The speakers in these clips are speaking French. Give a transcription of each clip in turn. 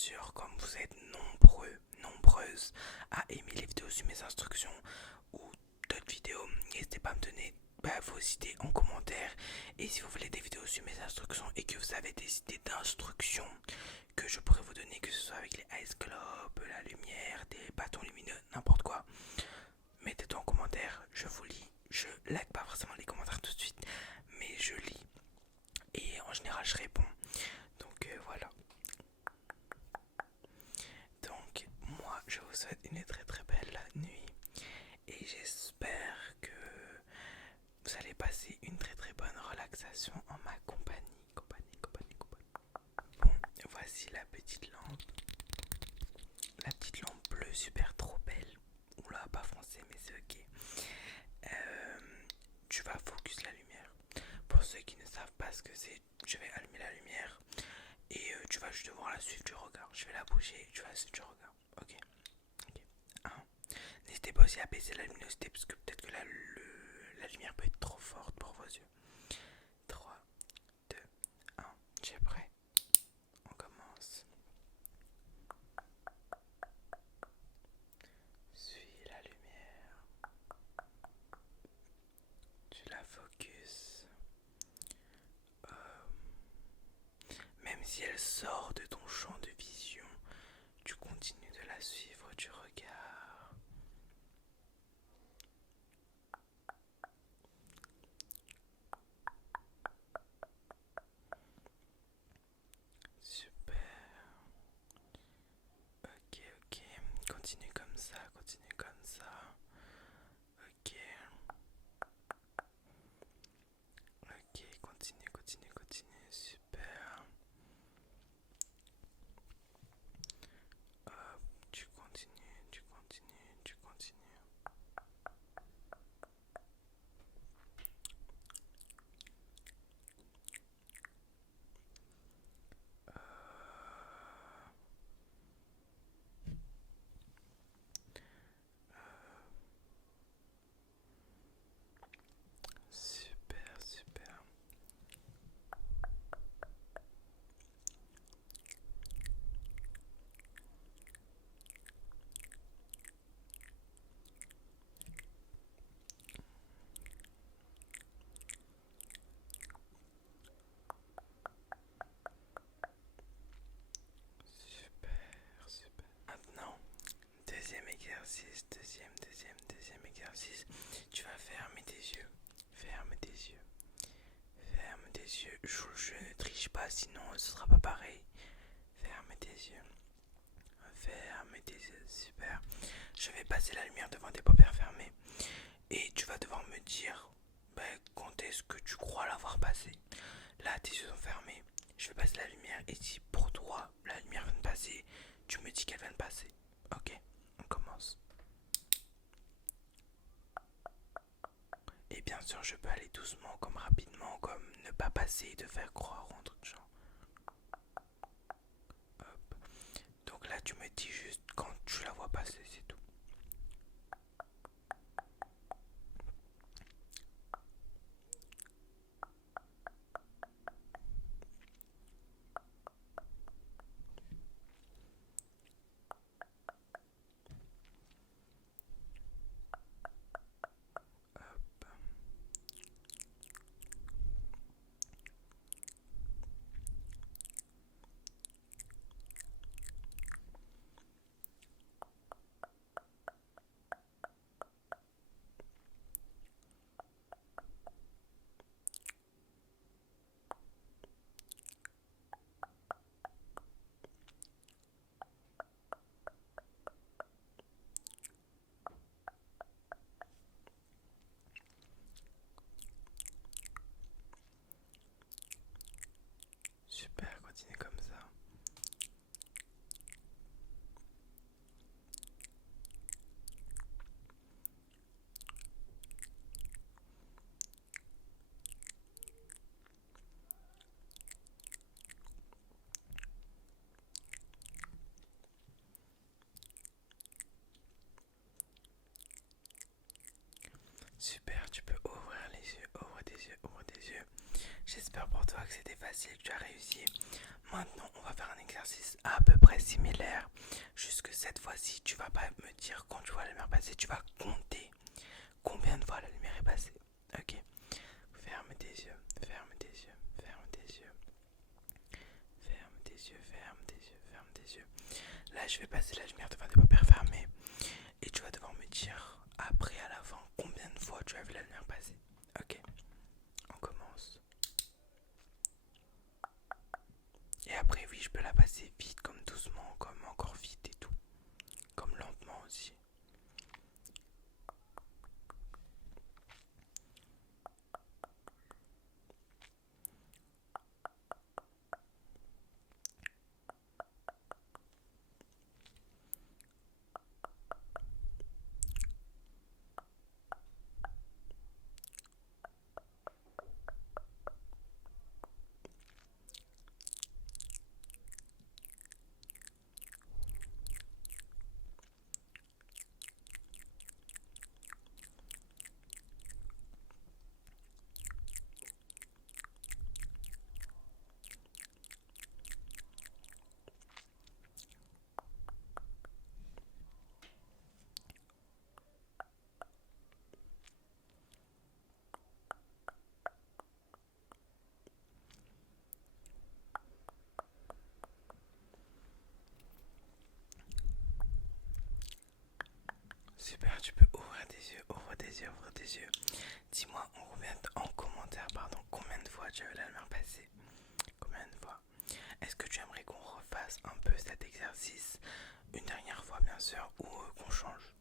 sûr, comme vous êtes nombreuses à aimer les vidéos sur mes instructions ou d'autres vidéos, n'hésitez pas à me donner vos idées en commentaire. Et si vous voulez des vidéos sur mes instructions et que vous avez des idées d'instructions que je pourrais vous donner, que ce soit avec les ice globes, la lumière, des bâtons lumineux, n'importe quoi, mettez-le en commentaire, je vous lis. Je like pas forcément les commentaires tout de suite, mais je lis et en général je réponds. Donc voilà. Donc moi je vous souhaite une très belle nuit et j'espère que vous allez passer une très bonne relaxation en ma compagnie. Bon, voici la petite lampe. La petite lampe bleue super trop belle. Oula, pas foncé mais c'est ok. Tu vas focus la lumière. Pour ceux qui ne savent pas ce que c'est, je vais allumer la lumière et tu vas juste devoir la suivre du regard. Je vais la bouger et tu vas la suivre du regard. Ok. Ok. 1. N'hésitez pas aussi à baisser la luminosité parce que peut-être que la lumière peut être trop forte pour vos yeux. 3, 2, 1. Tu es prêt? On commence. Suis la lumière. Tu la focus. Même si elle sort de ton champ de vision, tu continues de la suivre du regard. Super. Ok. Continue comme ça, continue comme ça. Ok. Ok, continue. Super. Hop, tu continues. Super. Super. Maintenant, deuxième exercice. Deuxième exercice. Tu vas fermer tes yeux. Ferme tes yeux. Je ne triche pas, sinon ce sera pas pareil. Ferme tes yeux. Super. Je vais passer la lumière devant tes paupières fermées. Et tu vas devoir me dire quand est-ce que tu crois l'avoir passé. Là, tes yeux sont fermés. Je vais passer la lumière. Et si pour toi, la lumière vient de passer, tu me dis qu'elle vient de passer. Ok, on commence. Et bien sûr, je peux aller doucement comme rapidement, comme ne pas passer et te faire croire en truc genre. Hop. Donc là, tu me dis juste quand tu la vois passer, c'est tout. Hop. J'espère pour toi que c'était facile, que tu as réussi. Maintenant, on va faire un exercice à peu près similaire. Juste que cette fois-ci, tu vas pas me dire quand tu vois la lumière passer, tu vas compter combien de fois la lumière est passée. Ok. Ferme tes yeux, ferme tes yeux, ferme tes yeux. Ferme tes yeux, ferme tes yeux, ferme tes yeux. Là, je vais passer la lumière devant tes paupières fermées. Et tu vas devoir me dire, après, à la fin, combien de fois tu as vu la lumière passer. Ok. On commence. Et après, oui, je peux la passer vite, comme doucement, comme encore vite et tout. Comme lentement aussi. Super, tu peux ouvrir tes yeux, ouvre tes yeux, ouvre tes yeux. Dis-moi en commentaire, pardon, combien de fois tu as vu la lumière passer. Combien de fois. Est-ce que tu aimerais qu'on refasse un peu cet exercice une dernière fois, bien sûr, ou qu'on change?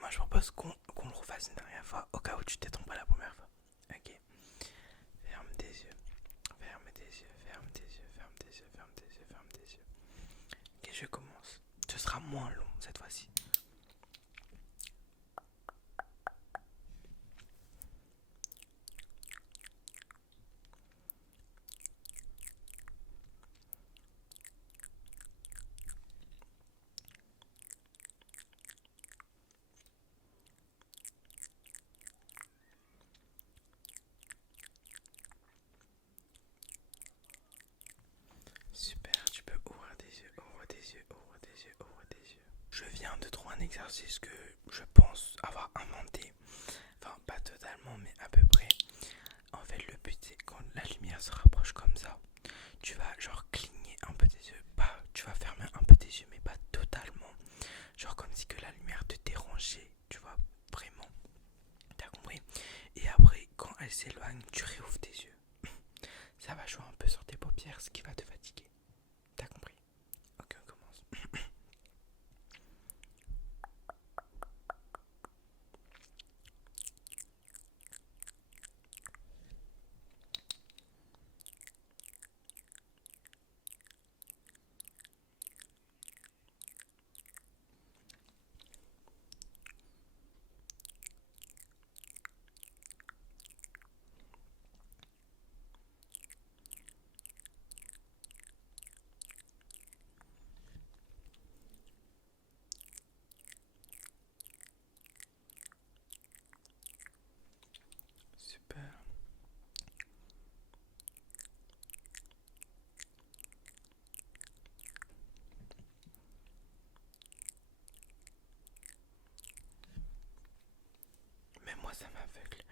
Moi, je propose qu'on le refasse une dernière fois, au cas où tu t'es trompé la première fois. Ok. Ferme tes yeux. Ferme tes yeux, ferme tes yeux, ferme tes yeux, ferme tes yeux, ferme tes yeux. Ok, je commence. Ce sera moins long cette fois-ci. Super, tu peux ouvrir tes yeux, ouvre tes yeux, ouvre tes yeux, ouvre tes yeux. Je viens de trouver un exercice que je pense avoir inventé. Enfin, pas totalement, mais à peu près. En fait, le but c'est quand la lumière se rapproche comme ça, tu vas genre cligner un peu tes yeux. Pas, tu vas fermer un peu tes yeux, mais pas totalement. Genre comme si que la lumière te dérangeait, tu vois, vraiment. T'as compris? Et après, quand elle s'éloigne, tu réouvres tes yeux. Ça va jouer un peu sur tes paupières, ce qui va te fatiguer. T'as compris? Ok, on commence. Super. Mais moi, ça m'aveugle.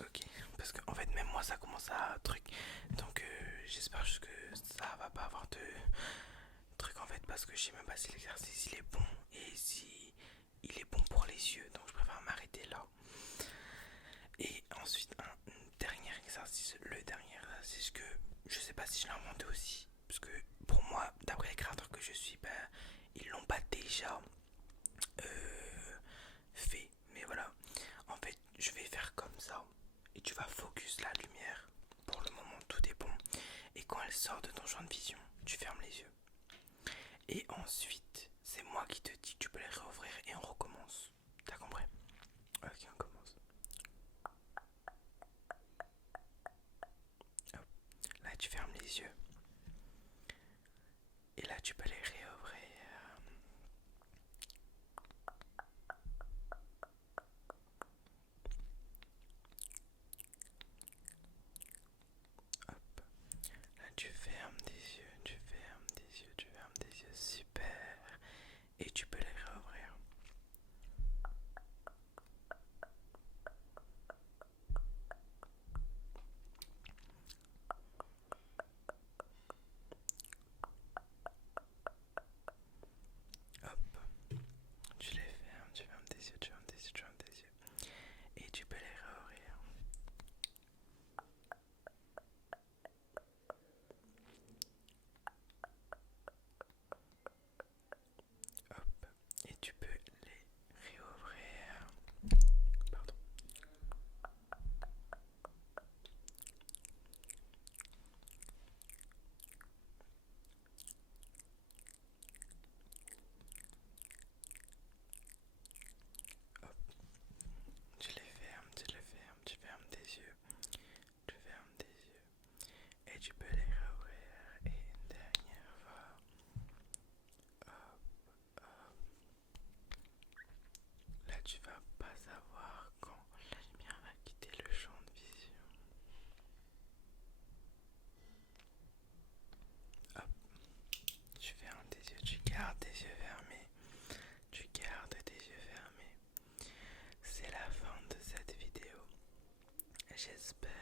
Ok, parce que en fait, même moi, ça commence à truc. Donc, j'espère juste que ça va pas avoir de truc en fait, parce que je sais même pas si l'exercice il est bon et si il est bon pour les yeux. Donc, je préfère m'arrêter là. Et ensuite, un dernier exercice, le dernier exercice que je sais pas si je l'ai inventé aussi, parce que pour moi, d'après les créateurs que je suis, ben, ils l'ont pas déjà fait. Mais voilà, en fait, je vais faire comme ça et tu vas focus la lumière. Pour le moment, tout est bon. Et quand elle sort de ton champ de vision, tu fermes les yeux. Et ensuite, c'est moi qui te dis, tu peux les réouvrir et on recommence. T'as compris? Ok, on commence. Hop. Là, tu fermes les yeux. Et là, tu peux les réouvrir. j'espère